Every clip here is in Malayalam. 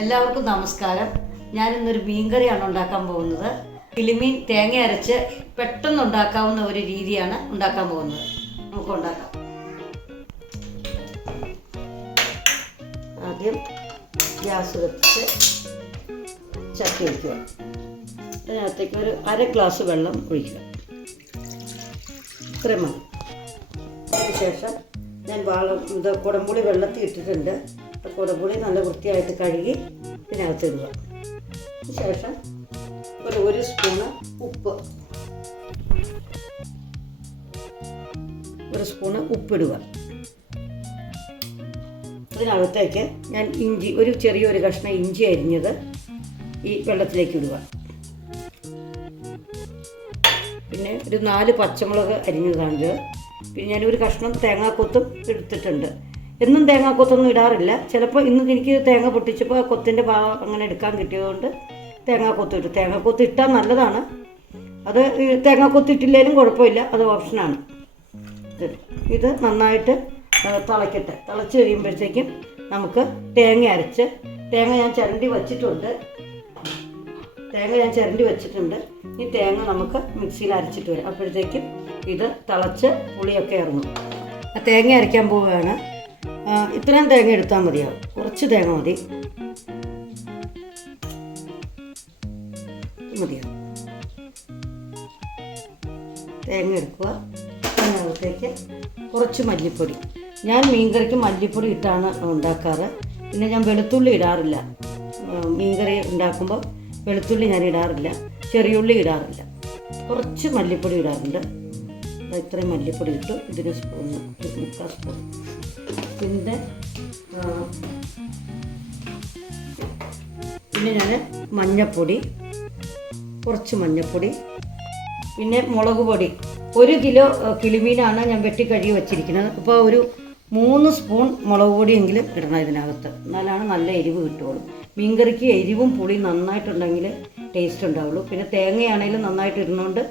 എല്ലാവർക്കും നമസ്കാരം. ഞാൻ ഞാനിന്നൊരു മീൻകറിയാണ് ഉണ്ടാക്കാൻ പോകുന്നത്. കിളിമീൻ തേങ്ങ അരച്ച് പെട്ടെന്ന് ഉണ്ടാക്കാവുന്ന ഒരു രീതിയാണ് ഉണ്ടാക്കാൻ പോകുന്നത്. നമുക്ക് ഉണ്ടാക്കാം. ആദ്യം ഗ്യാസ് വെച്ച് ചക്കി ഒഴിക്കുക. അതിനകത്തേക്ക് ഒരു അര ഗ്ലാസ് വെള്ളം ഒഴിക്കുക. ഇത്രയും മതി. അതിനുശേഷം ഞാൻ വാളം ഇത് കുടംപുളി വെള്ളത്തിൽ ഇട്ടിട്ടുണ്ട്. ആ കൂടി നല്ല വൃത്തിയായിട്ട് കഴുകി ഇതിനകത്ത് ഇടുക. ശേഷം ഒരു ഒരു സ്പൂണ് ഉപ്പ്. ഒരു സ്പൂണ് ഉപ്പിടുക ഇതിനകത്തേക്ക് ഞാൻ ഇഞ്ചി ഒരു ചെറിയൊരു കഷ്ണം ഇഞ്ചി അരിഞ്ഞത് ഈ വെള്ളത്തിലേക്ക് ഇടുക. പിന്നെ ഒരു നാല് പച്ചമുളക് അരിഞ്ഞതാണ് പിന്നെ ഞാനൊരു കഷ്ണം തേങ്ങാക്കൊത്തും എടുത്തിട്ടുണ്ട്. എന്നും തേങ്ങാക്കൊത്തൊന്നും ഇടാറില്ല. ചിലപ്പോൾ ഇന്ന് എനിക്ക് തേങ്ങ പൊട്ടിച്ചപ്പോൾ കൊത്തിന്റെ ഭാഗം അങ്ങനെ എടുക്കാൻ കിട്ടിയതുകൊണ്ട് തേങ്ങാക്കൊത്ത് ഇട്ടു തേങ്ങാക്കൊത്ത് ഇട്ടാൽ നല്ലതാണ്. അത് തേങ്ങ തേങ്ങാക്കൊത്ത് ഇട്ടില്ലെങ്കിലും കുഴപ്പമില്ല. അത് ഓപ്ഷനാണ് ഇത് നന്നായിട്ട് തിളക്കട്ടെ. തിളച്ച് കഴിയുമ്പോഴത്തേക്കും നമുക്ക് തേങ്ങ അരച്ച് തേങ്ങ ഞാൻ ചിരണ്ടി വച്ചിട്ടുണ്ട്. തേങ്ങ ഞാൻ ചിരണ്ടി വെച്ചിട്ടുണ്ട്. ഈ തേങ്ങ നമുക്ക് മിക്സിയിൽ അരച്ചിട്ട് വരാം. അപ്പോഴത്തേക്കും ഇത് തിളച്ച് പുളിയൊക്കെ ഇറങ്ങും. തേങ്ങ അരയ്ക്കാൻ പോവുകയാണ്. ഇത്രയും തേങ്ങ എടുത്താൽ മതിയാവും കുറച്ച് തേങ്ങ മതി. മതിയാവും തേങ്ങ എടുക്കുക. അതിനകത്തേക്ക് കുറച്ച് മല്ലിപ്പൊടി. ഞാൻ മീൻകറിക്ക് മല്ലിപ്പൊടി ഇട്ടാണ് ഉണ്ടാക്കാറ്. പിന്നെ ഞാൻ വെളുത്തുള്ളി ഇടാറില്ല. മീൻകറി ഉണ്ടാക്കുമ്പോൾ വെളുത്തുള്ളി ഞാൻ ഇടാറില്ല. ചെറിയുള്ളി ഇടാറില്ല. കുറച്ച് മല്ലിപ്പൊടി ഇടാറുണ്ട്. ഇത്രയും മല്ലിപ്പൊടി ഇട്ടു. ഇതിന് സ്പൂൺ മുക്കാൽ സ്പൂൺ. ആ, പിന്നെ ഞാൻ മഞ്ഞൾപ്പൊടി കുറച്ച് മഞ്ഞൾപ്പൊടി പിന്നെ മുളക് പൊടി. ഒരു കിലോ കിളിമീനാണ് ഞാൻ വെട്ടി കഴുകി വെച്ചിരിക്കുന്നത്. അപ്പോൾ ഒരു മൂന്ന് സ്പൂൺ മുളക് പൊടിയെങ്കിലും ഇടണം ഇതിനകത്ത്. എന്നാലാണ് നല്ല എരിവ് കിട്ടുള്ളൂ മീൻകറിക്ക് എരിവും പുളിയും നന്നായിട്ടുണ്ടെങ്കിൽ ടേസ്റ്റ് ഉണ്ടാവുള്ളൂ. പിന്നെ തേങ്ങയാണെങ്കിലും നന്നായിട്ട് ഇടുന്നതുകൊണ്ട്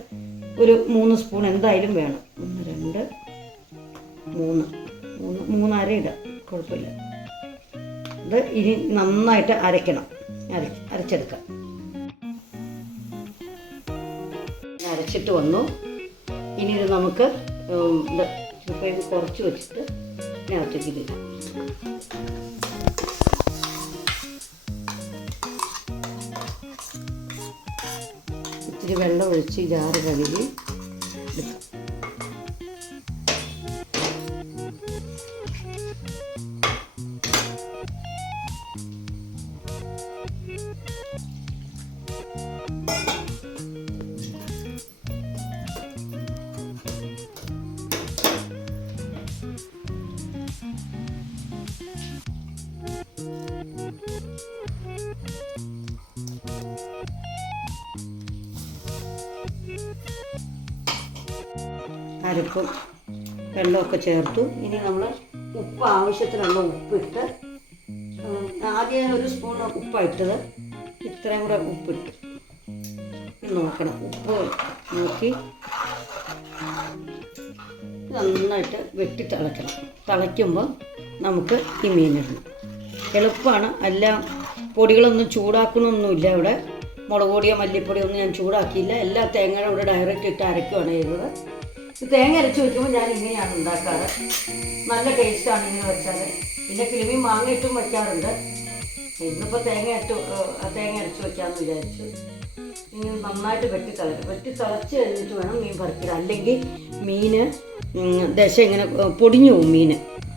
ഒരു മൂന്ന് സ്പൂൺ എന്തായാലും വേണം. ഒന്ന് രണ്ട് മൂന്ന്. മൂന്ന് മൂന്നര ഇടാം. കുഴപ്പമില്ല. ഇത് ഇനി നന്നായിട്ട് അരയ്ക്കണം. അര അരച്ചെടുക്കാം. അരച്ചിട്ട് വന്നു. ഇനി ഇത് നമുക്ക് കുറച്ച് വെച്ചിട്ട് ഇതിനകത്തേക്ക് ഇടാം. ഇത്തിരി വെള്ളം ഒഴിച്ച് ജാറ് കഴുകി എടുക്കാം. അരപ്പും വെള്ളമൊക്കെ ചേർത്തു. ഇനി നമ്മൾ ഉപ്പ് ആവശ്യത്തിനുള്ള ഉപ്പിട്ട് ആദ്യം ഒരു സ്പൂൺ ഉപ്പ് ഇട്ടത് ഇത്രയും കൂടെ ഉപ്പിട്ടു നോക്കണം. ഉപ്പ് നോക്കി നന്നായിട്ട് വെട്ടി തിളയ്ക്കണം തിളയ്ക്കുമ്പോൾ നമുക്ക് ഈ മീനിടണം. എളുപ്പമാണ്. എല്ലാം പൊടികളൊന്നും ചൂടാക്കണമൊന്നുമില്ല ഇവിടെ. മുളക് പൊടിയോ മല്ലിപ്പൊടിയോ ഒന്നും ഞാൻ ചൂടാക്കിയില്ല. എല്ലാ തേങ്ങയുടെ ഇവിടെ ഡയറക്റ്റ് ഇട്ട് അരയ്ക്കുകയാണ് ചെയ്തത്. തേങ്ങ അരച്ച് വയ്ക്കുമ്പോൾ ഞാൻ ഇങ്ങനെയാണ് ഉണ്ടാക്കാറ്. നല്ല ടേസ്റ്റാണ് ഇങ്ങനെ വെച്ചാൽ പിന്നെ കിളിമി മാങ്ങ ഇട്ടും വയ്ക്കാറുണ്ട് ഇന്നിപ്പോൾ തേങ്ങ ഏഹ്, തേങ്ങ അരച്ച് വയ്ക്കാമെന്ന് വിചാരിച്ചു. ഇനി നന്നായിട്ട് വെട്ടി തിളക്കും വെട്ടി തിളച്ച് കഴിഞ്ഞിട്ട് വേണം മീൻ പറിക്കുക അല്ലെങ്കിൽ മീൻ ദശ ഇങ്ങനെ പൊടിഞ്ഞു പോകും മീൻ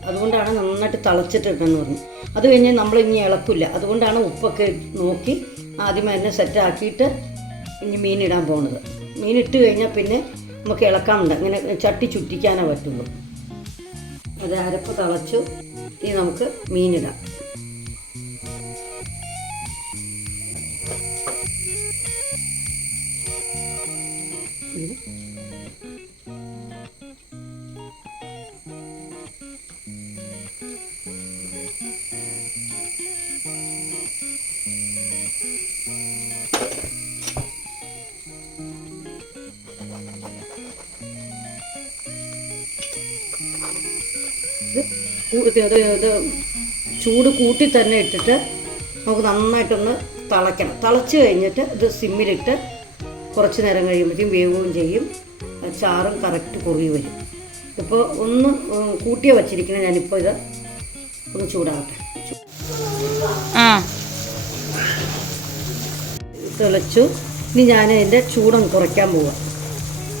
അതുകൊണ്ടാണ് നന്നായിട്ട് തിളച്ചിട്ടിട്ടെന്ന് പറഞ്ഞു. അത് കഴിഞ്ഞ് നമ്മൾ ഇനി ഇളക്കില്ല. അതുകൊണ്ടാണ് ഉപ്പൊക്കെ നോക്കി ആദ്യം തന്നെ സെറ്റാക്കിയിട്ട് ഇനി മീനിടാൻ പോകുന്നത് മീൻ ഇട്ട് കഴിഞ്ഞാൽ പിന്നെ നമുക്ക് ഇളക്കാനുണ്ട് ഇങ്ങനെ ചട്ടി ചുറ്റിക്കാനേ പറ്റുള്ളൂ. അത് അരപ്പ് തളച്ചു. ഇനി നമുക്ക് മീനിടാം. ഇത് ഇത് ചൂട് കൂട്ടി തന്നെ ഇട്ടിട്ട് നമുക്ക് നന്നായിട്ടൊന്ന് തിളയ്ക്കണം. തിളച്ച് കഴിഞ്ഞിട്ട് ഇത് സിമ്മിലിട്ട് കുറച്ച് നേരം കഴിയുമ്പോഴത്തേക്കും വേവുകയും ചെയ്യും. ചാറും കറക്റ്റ് കുറുകി വരും. ഇപ്പോൾ ഒന്ന് കൂട്ടിയ വച്ചിരിക്കുന്നത് ഞാനിപ്പോൾ ഇത് ഒന്ന് ചൂടാകട്ടെ. തിളച്ചു. ഇനി ഞാൻ അതിന്റെ ചൂടൊന്ന് കുറയ്ക്കാൻ പോവാം.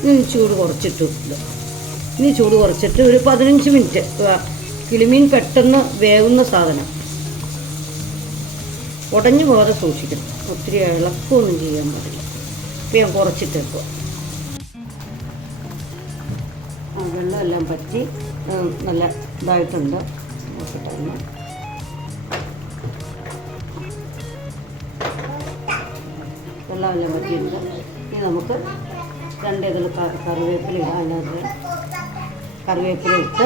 ഇനി ചൂട് കുറച്ചിട്ടു ഇത്. ഇനി ചൂട് കുറച്ചിട്ട് ഒരു പതിനഞ്ച് മിനിറ്റ്. കിളിമീൻ പെട്ടെന്ന് വേവുന്ന സാധനം. ഉടഞ്ഞു പോകാതെ സൂക്ഷിക്കണം. ഒത്തിരി ഇളക്കൊന്നും ചെയ്യാൻ പാടില്ല. ഇപ്പം ഞാൻ കുറച്ചിട്ട് ആ വെള്ളമെല്ലാം പറ്റി നല്ല ഇതായിട്ടുണ്ട്. നോക്കിട്ടാണ് വെള്ളമെല്ലാം പറ്റിയിട്ടുണ്ട്. ഇനി നമുക്ക് രണ്ട് ഇതിൽ കറിവേപ്പില ഇടാം. അതിനകത്ത് കറിവേപ്പില ഇട്ട്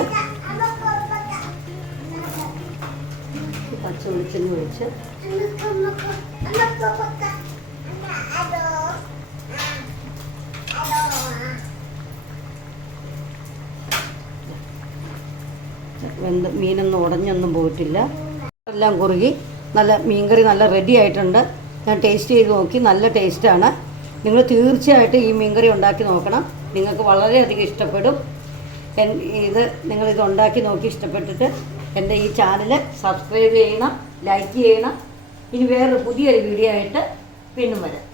പച്ച വെളിച്ചെണ്ണ ഒഴിച്ച്. വെന്ത് മീനൊന്നും ഉടഞ്ഞൊന്നും പോയിട്ടില്ല. എല്ലാം കുറുകി നല്ല മീൻകറി നല്ല റെഡി ആയിട്ടുണ്ട്. ഞാൻ ടേസ്റ്റ് ചെയ്ത് നോക്കി. നല്ല ടേസ്റ്റാണ് നിങ്ങൾ തീർച്ചയായിട്ടും ഈ മീൻകറി ഉണ്ടാക്കി നോക്കണം. നിങ്ങൾക്ക് വളരെയധികം ഇഷ്ടപ്പെടും. ഇത് നിങ്ങളിത് ഉണ്ടാക്കി നോക്കി ഇഷ്ടപ്പെട്ടിട്ട് എന്റെ ഈ ചാനൽ സബ്സ്ക്രൈബ് ചെയ്യണം ലൈക്ക് ചെയ്യണം. ഇനി വേറൊരു പുതിയൊരു വീഡിയോ ആയിട്ട് വീണ്ടും വരാം.